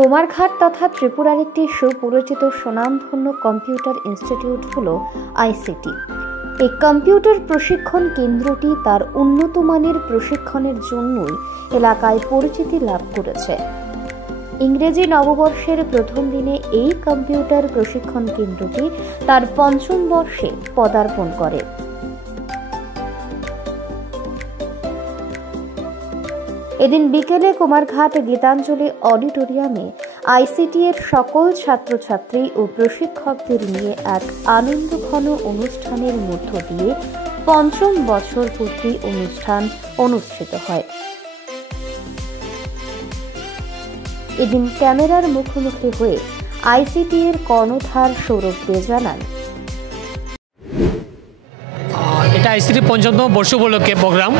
কুমারঘাট তথা ত্রিপুরার একটি সুপরিচিত সুনামধন্য কম্পিউটার ইনস্টিটিউট হল আইসিটি। এই কম্পিউটার প্রশিক্ষণ কেন্দ্রটি তার উন্নত মানের প্রশিক্ষণের জন্যই এলাকায় পরিচিতি লাভ করেছে। ইংরেজি নববর্ষের প্রথম দিনে এই কম্পিউটার প্রশিক্ষণ কেন্দ্রটি তার পঞ্চম বর্ষে পদার্পণ করে। এদিন বিকেলে কুমারঘাট গীতাঞ্জলি অডিটোরিয়ামে আইসিটি এর সকল ছাত্রছাত্রী ও প্রশিক্ষকদের নিয়ে এক আনন্দঘন অনুষ্ঠানের মধ্য দিয়ে পঞ্চম বছর পূর্তি অনুষ্ঠান অনুষ্ঠিত হয়। এদিন ক্যামেরার মুখোমুখি হয়ে আইসিটি এর কর্ণধার সৌরভ দে জানান, এটা আইসিটি পঞ্চমতম বর্ষ উপলক্ষে প্রোগ্রাম,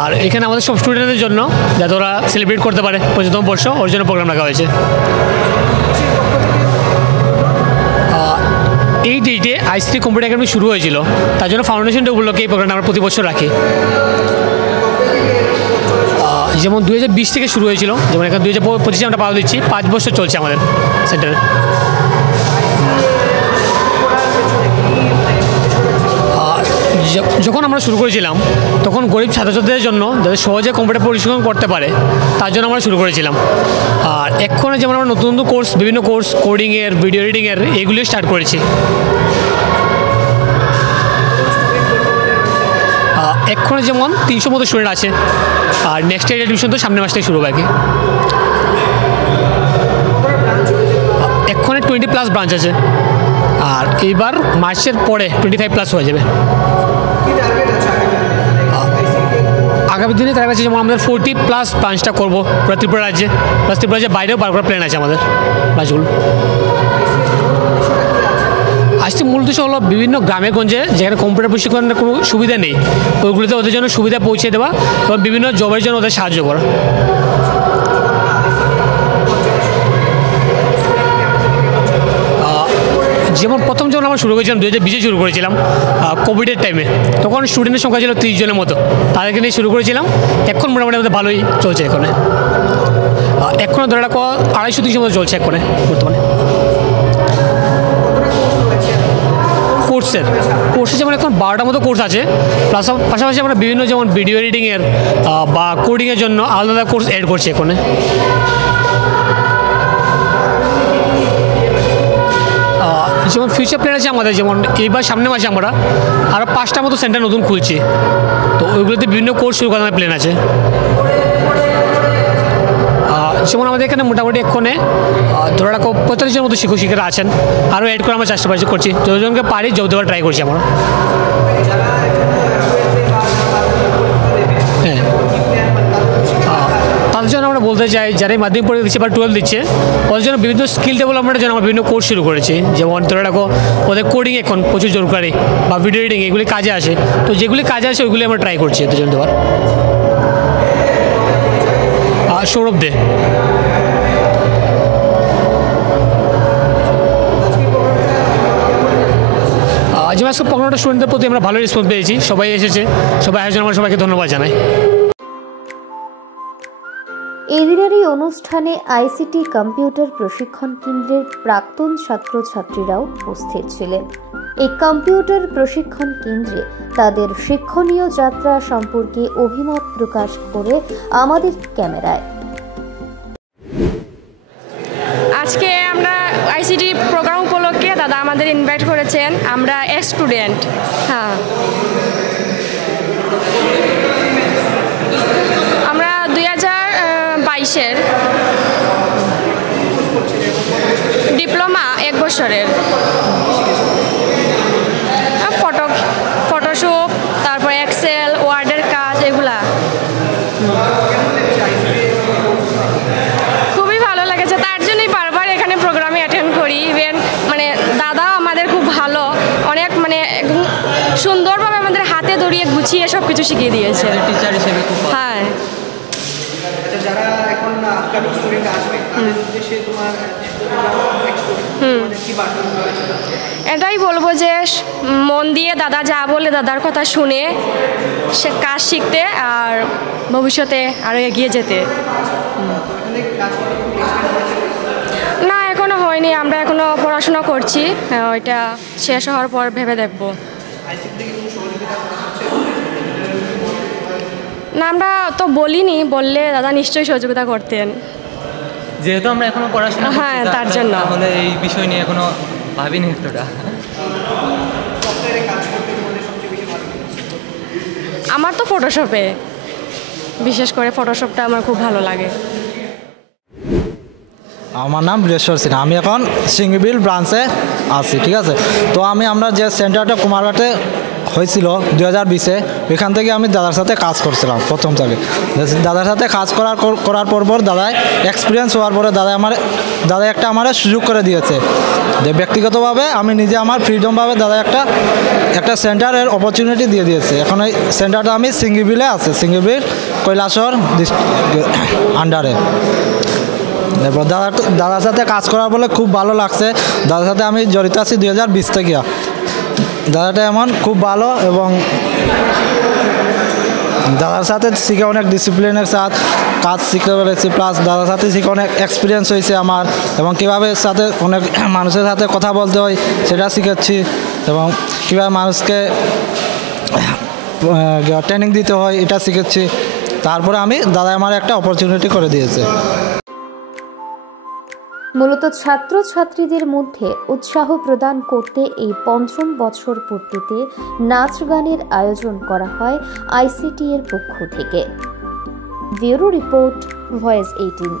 আর এখানে আমাদের সব স্টুডেন্টদের জন্য যাতে ওরা সেলিব্রেট করতে পারে পঞ্চমতম বর্ষ, ওর জন্য প্রোগ্রাম রাখা হয়েছে। এই ডেটে আইসিটি কম্পিউটার একাডেমি শুরু হয়েছিল, তার জন্য ফাউন্ডেশন ডে উপলক্ষে এই প্রোগ্রামটা আমরা প্রতি বছর রাখি। যেমন 2020 থেকে শুরু হয়েছিল, যেমন এখন 2025 আমরা পাওয়া দিচ্ছি, 5 বছর চলছে আমাদের সেন্টারে। যখন আমরা শুরু করেছিলাম তখন গরিব ছাত্রছাত্রীদের জন্য যাতে সহজে কম্পিউটার প্রশিক্ষণ করতে পারে তার জন্য আমরা শুরু করেছিলাম। আর এখন যেমন আমরা নতুন নতুন কোর্স, বিভিন্ন কোর্স, কোডিংয়ের, ভিডিও এডিটিংয়ের, এগুলিও স্টার্ট করেছি। এখন যেমন 300 মতো স্টুডেন্ট আছে, আর নেক্সট ইয়ার অ্যাডমিশন তো সামনের মাস থেকে শুরু হবে। এখন 20+ ব্রাঞ্চ আছে, আর এইবার মার্চের পরে 25+ হয়ে যাবে। আগামী দিনে তার কাছে যেমন আমাদের 40+ ব্রাঞ্চটা করবো পুরো ত্রিপুরা রাজ্যে, প্লাস ত্রিপুরা রাজ্যের বাইরেও বার করার প্ল্যান আছে আমাদের ব্রাঞ্চগুলো। আজকে মূল উদ্দেশ্য হলো বিভিন্ন গ্রামে গঞ্জে যেখানে কম্পিউটার প্রশিক্ষণের কোনো সুবিধা নেই, ওইগুলোতে ওদের জন্য সুবিধা পৌঁছে দেওয়া এবং বিভিন্ন জবের জন্য ওদের সাহায্য করা। যেমন প্রথম যখন আমরা শুরু করেছিলাম 2020 শুরু করেছিলাম কোভিডের টাইমে, তখন স্টুডেন্টের সংখ্যা ছিল 30 জনের মতো, তাদেরকে নিয়ে শুরু করেছিলাম। এখন মোটামুটি আমাদের ভালোই চলছে। এখনও ধরে রাখো 250-300 মতো চলছে এখানে বর্তমানে। কোর্সে যেমন এখন 12টা মতো কোর্স আছে, প্লাস পাশাপাশি আমরা বিভিন্ন যেমন ভিডিও এডিটিংয়ের বা কোডিংয়ের জন্য আলাদা কোর্স অ্যাড করছি এখানে। যেমন ফিউচার প্ল্যান আছে আমাদের, যেমন এইবার সামনের মাসে আমরা আরও 5টা মতো সেন্টার নতুন খুলছি, তো ওইগুলোতে বিভিন্ন কোর্স শুরু করার প্ল্যান আছে। যেমন আমাদের এখানে মোটামুটি এক্ষণে ধরে রাখো 45 জনের মতো শিক্ষকেরা আছেন, আরও অ্যাড করে আমরা চেষ্টা করছি, যতজনকে পারি জব দেওয়ার ট্রাই করছি আমরা। হ্যাঁ, তাদের জন্য আমরা বলতে চাই যারা মাধ্যমিক পরীক্ষা দিচ্ছে বা 12 দিচ্ছে, ওদের জন্য বিভিন্ন স্কিল ডেভেলপমেন্টের জন্য আমরা বিভিন্ন কোর্স শুরু করেছি। যেমন ধরে রাখো ওদের কোডিং এখন প্রচুর দরকারি, বা ভিডিও এডিটিং, এগুলি কাজে আসে, তো যেগুলি কাজে আসে ওইগুলি আমরা ট্রাই করছি এদের জন্য দেওয়ার। সৌরভ দে। যেমন আজকে 15টা স্টুডেন্টদের প্রতি আমরা ভালো রেসপন্স পেয়েছি, সবাই এসেছে, সবাই আয়োজন, আমরা সবাইকে ধন্যবাদ জানাই। এদিনের এই অনুষ্ঠানে আইসিটি কম্পিউটার প্রশিক্ষণ কেন্দ্রের প্রাক্তন ছাত্রছাত্রীরাও উপস্থিত ছিলেন। এই কম্পিউটার প্রশিক্ষণ কেন্দ্রে তাদের শিক্ষণীয় যাত্রা সম্পর্কে অভিমত প্রকাশ করে আমাদের ক্যামেরায়। আজকে আমরা আইসিটি প্রোগ্রাম উপলক্ষে দাদা আমাদের ইনভাইট করেছেন, আমরা স্টুডেন্ট। হ্যাঁ, আমরা 2022-এর ডিপ্লোমা 1 বছরের ফটোশপ, তারপর এক্সেল, ওয়ার্ডের কাজ, এগুলা খুবই ভালো লেগেছে। তার জন্যই বারবার এখানে প্রোগ্রামে অ্যাটেন্ড করি। ইভেন মানে দাদাও আমাদের খুব ভালো, অনেক মানে সুন্দরভাবে আমাদের হাতে ধরিয়ে গুছিয়ে সব কিছু শিখিয়ে দিয়েছে। হ্যাঁ, এটাই বলবো যে মন দিয়ে দাদা যা বলে দাদার কথা শুনে সে কাজ শিখতে আর ভবিষ্যতে আরও এগিয়ে যেতে। বিষয় নিয়ে আমরা এখনও পড়াশোনা করছি, ওইটা শেষ হওয়ার পর ভেবে দেখব। না, আমরা তো বলিনি, বললে দাদা নিশ্চয়ই সহযোগিতা করতেন। যেহেতু আমরা এখনো পড়াশোনা করছি, হ্যাঁ, তার জন্য। তাহলে এই বিষয় নিয়ে এখনো ভাবিনি এতটা। আমার তো ফটোশপে, বিশেষ করে ফটোশপটা আমার খুব ভালো লাগে। আমার নাম বীরেশ্বর সিনহা, আমি এখন সিঙ্গিবিল ব্রাঞ্চে আছি, ঠিক আছে। তো আমরা যে সেন্টারটা কুমারঘাটে হয়েছিল 2020-এ, ওইখান থেকে আমি দাদার সাথে কাজ করছিলাম প্রথম থেকে। দাদার সাথে কাজ করার পর দাদায় এক্সপিরিয়েন্স হওয়ার পরে দাদা একটা আমার সুযোগ করে দিয়েছে যে ব্যক্তিগতভাবে আমি নিজে আমার ফ্রিডমভাবে দাদা একটা সেন্টারের অপরচুনিটি দিয়ে দিয়েছে। এখন এই সেন্টারটা আমি সিঙ্গিবিলে আছে, সিঙ্গিবিল কৈলাসহর আন্ডারে। এরপর দাদার সাথে কাজ করার ফলে খুব ভালো লাগছে। দাদার সাথে আমি জড়িত আছি 2020 থেকে। দাদাটা এমন খুব ভালো এবং দাদার সাথে শিখে অনেক ডিসিপ্লিনের সাথে কাজ শিখতে পেরেছি, প্লাস দাদার সাথে শিখে অনেক এক্সপিরিয়েন্স হয়েছে আমার, এবং কীভাবে সাথে অনেক মানুষের সাথে কথা বলতে হয় সেটা শিখেছি, এবং কীভাবে মানুষকে ট্রেনিং দিতে হয় এটা শিখেছি। তারপরে দাদা আমার একটা অপরচুনিটি করে দিয়েছে। মূলত ছাত্রছাত্রীদের মধ্যে উৎসাহ প্রদান করতে এই ৫ম বছর পূর্তিতে নাচ গানের আয়োজন করা হয় আইসিটি এর পক্ষ থেকে। Bureau report, voice 18।